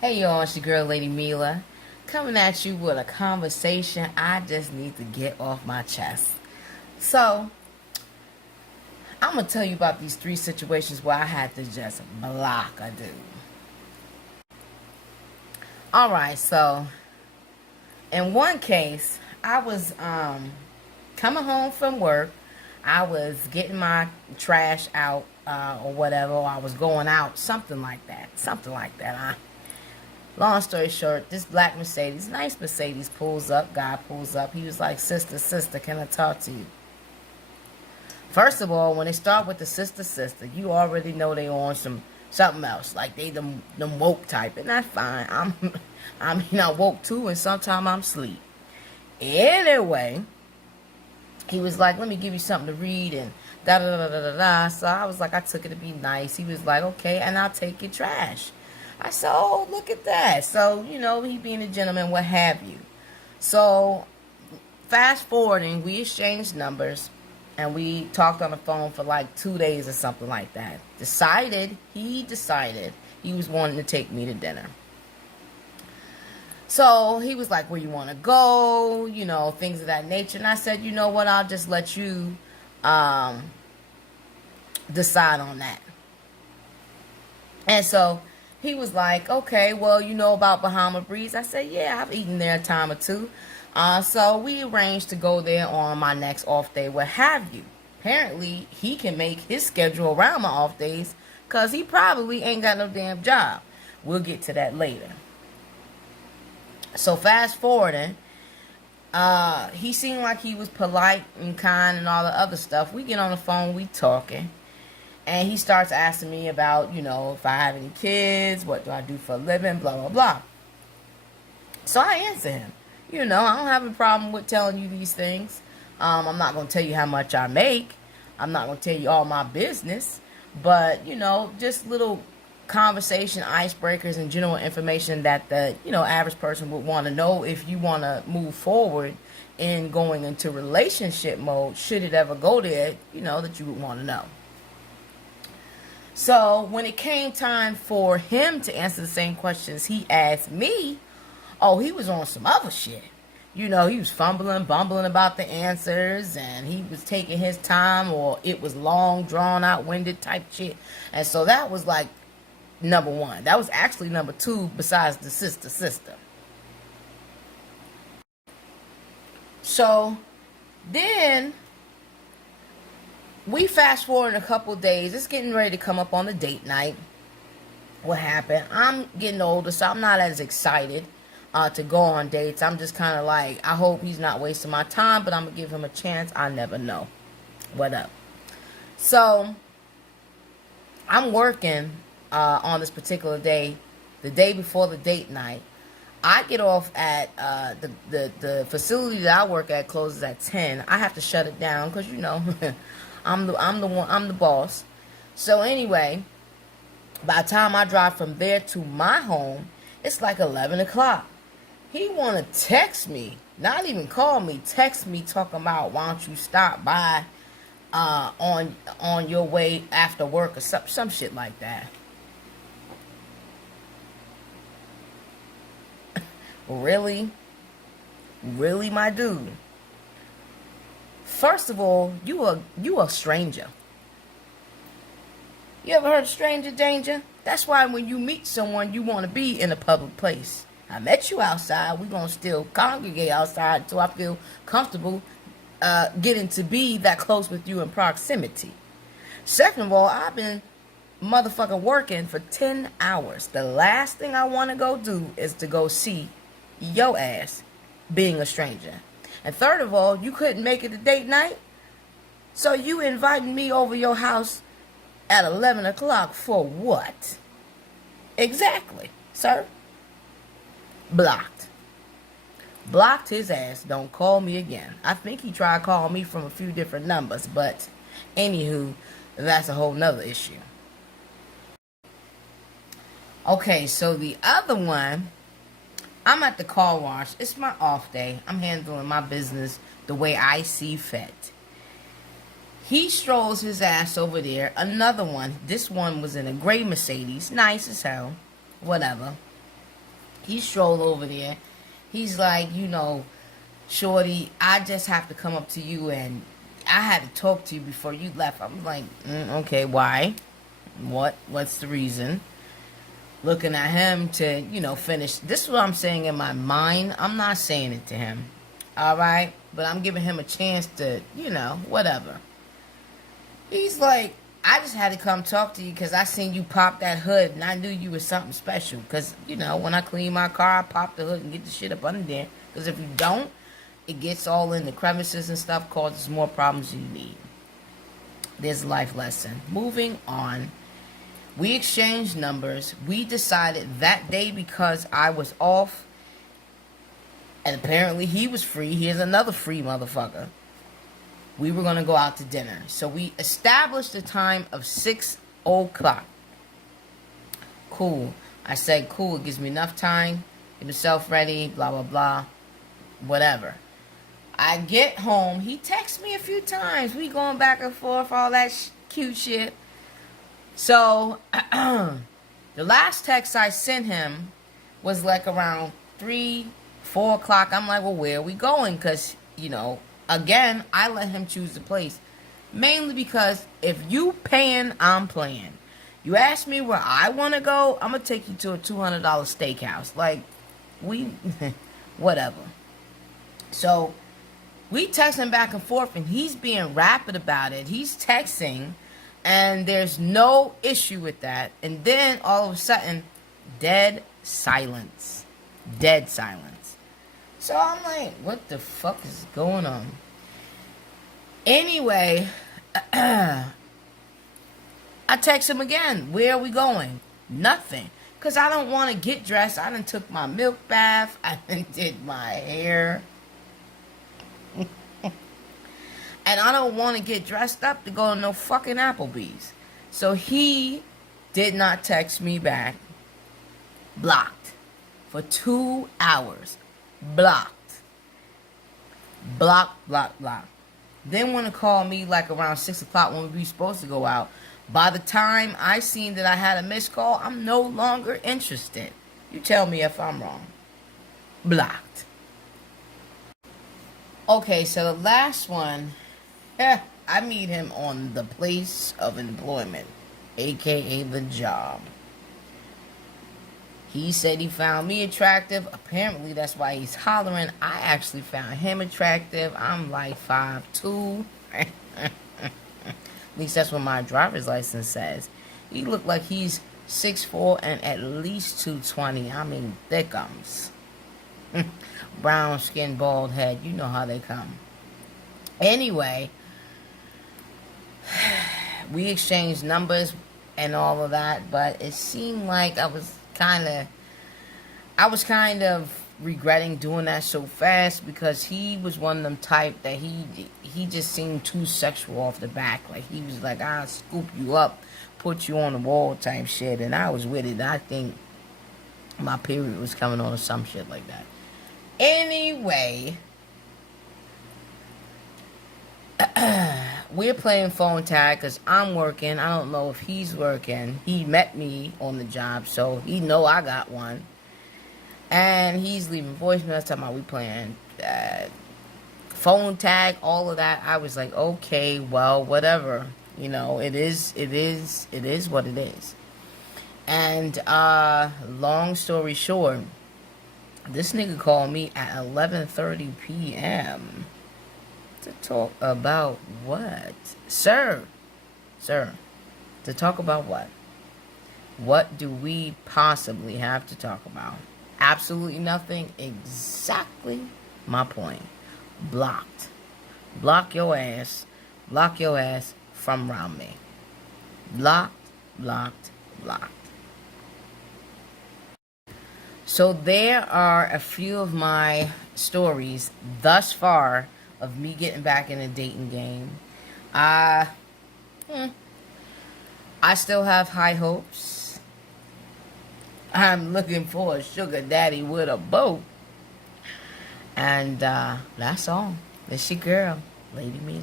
Hey y'all, it's your girl Lady Milah, coming at you with a conversation I just need to get off my chest. So, I'm going to tell you about these three situations where I had to just block a dude. Alright, so, in one case, I was coming home from work. I was getting my trash out or whatever, or I was going out, something like that. Long story short, this black Mercedes, nice Mercedes, pulls up. Guy pulls up. He was like, sister, can I talk to you? First of all, when they start with the sister, you already know they on something else. Like they them woke type, and that's fine. I woke too, and sometimes I'm asleep. Anyway, he was like, let me give you something to read, and da da da da da da. So I was like, I took it to be nice. He was like, okay, and I'll take your trash. I said, oh, look at that. So, he being a gentleman, what have you. So, fast forwarding, we exchanged numbers, and we talked on the phone for like 2 days or something like that. He decided he was wanting to take me to dinner. So, he was like, where you want to go, things of that nature. And I said, you know what, I'll just let you decide on that. And so, he was like, okay, well, you know about Bahama Breeze? I said, yeah, I've eaten there a time or two. So we arranged to go there on my next off day, what have you. Apparently, he can make his schedule around my off days because he probably ain't got no damn job. We'll get to that later. So fast forwarding, he seemed like he was polite and kind and all the other stuff. We get on the phone, we talking. And he starts asking me about, if I have any kids, what do I do for a living, blah, blah, blah. So I answer him. I don't have a problem with telling you these things. I'm not going to tell you how much I make. I'm not going to tell you all my business. But, just little conversation icebreakers and general information that the, average person would want to know if you want to move forward in going into relationship mode, should it ever go there, that you would want to know. So when it came time for him to answer the same questions he asked me, oh, he was on some other shit. He was fumbling, bumbling about the answers, and he was taking his time, or it was long, drawn out, winded type shit. And so that was like number one. That was actually number two besides the sister. So then we fast forward a couple days. It's getting ready to come up on the date night. What happened? I'm getting older, so I'm not as excited to go on dates. I'm just kind of like, I hope he's not wasting my time, but I'm going to give him a chance. I never know. What up? So, I'm working on this particular day, the day before the date night. I get off at the facility that I work at closes at 10. I have to shut it down because, I'm the boss. So anyway, by the time I drive from there to my home, it's like 11 o'clock. He want to text me, not even call me, text me talking about, why don't you stop by on your way after work or some shit like that. Really, my dude. First of all, you a stranger. You ever heard of stranger danger? That's why when you meet someone, you want to be in a public place. I met you outside. We're going to still congregate outside until I feel comfortable getting to be that close with you in proximity. Second of all, I've been motherfucking working for 10 hours. The last thing I want to go do is to go see your ass being a stranger. And third of all, you couldn't make it a date night. So you inviting me over your house at 11 o'clock for what? Exactly, sir. Blocked. Blocked his ass. Don't call me again. I think he tried to call me from a few different numbers, but anywho, that's a whole nother issue. Okay, so the other one, I'm at the car wash. It's my off day. I'm handling my business the way I see fit. He strolls his ass over there. Another one. This one was in a gray Mercedes. Nice as hell. Whatever. He strolled over there. He's like, Shorty, I just have to come up to you and I had to talk to you before you left. I'm like, okay, why? What's the reason? Looking at him to, finish. This is what I'm saying in my mind. I'm not saying it to him. All right? But I'm giving him a chance to, whatever. He's like, I just had to come talk to you because I seen you pop that hood and I knew you was something special. Because, when I clean my car, I pop the hood and get the shit up under there. Because if you don't, it gets all in the crevices and stuff, causes more problems than you need. There's a life lesson. Moving on. We exchanged numbers. We decided that day because I was off and apparently he was free. Here's another free motherfucker. We were going to go out to dinner. So we established a time of 6 o'clock. Cool. I said, cool. It gives me enough time. Get myself ready. Blah, blah, blah. Whatever. I get home. He texts me a few times. We going back and forth. All that cute shit. So, the last text I sent him was like around 3, 4 o'clock. I'm like, well, where are we going? Because, again, I let him choose the place. Mainly because if you paying, I'm playing. You ask me where I want to go, I'm going to take you to a $200 steakhouse. Like, whatever. So, we texting back and forth, and he's being rapid about it. He's texting, and there's no issue with that. And then, all of a sudden, dead silence. Dead silence. So I'm like, what the fuck is going on? Anyway, I text him again. Where are we going? Nothing. Because I don't want to get dressed. I done took my milk bath. I done did my hair. And I don't want to get dressed up to go to no fucking Applebee's. So he did not text me back. Blocked. For 2 hours. Blocked. Blocked. Then want to call me like around 6 o'clock when we were supposed to go out. By the time I seen that I had a missed call, I'm no longer interested. You tell me if I'm wrong. Blocked. Okay, so the last one, I meet him on the place of employment, aka the job. He said he found me attractive. Apparently, that's why he's hollering. I actually found him attractive. I'm like 5'2". At least that's what my driver's license says. He looked like he's 6'4" and at least 220. I mean, thickums. Brown skin, bald head. You know how they come. Anyway, we exchanged numbers and all of that, but it seemed like I was kind of regretting doing that so fast because he was one of them type that he just seemed too sexual off the back. Like he was like, I'll scoop you up, put you on the wall type shit, and I was with it. I think my period was coming on or some shit like that. Anyway, we're playing phone tag because I'm working. I don't know if he's working. He met me on the job, so he know I got one. And he's leaving voicemails talking about we playing phone tag, all of that. I was like, okay, well, whatever. It is what it is. And long story short, this nigga called me at 11:30 p.m. to talk about what? Sir, to talk about what? What do we possibly have to talk about? Absolutely nothing. Exactly my point. Blocked. Block your ass. Block your ass from around me. Blocked. So there are a few of my stories thus far of me getting back in a dating game. I still have high hopes. I'm looking for a sugar daddy with a boat. And that's all. It's your girl, Lady Milah.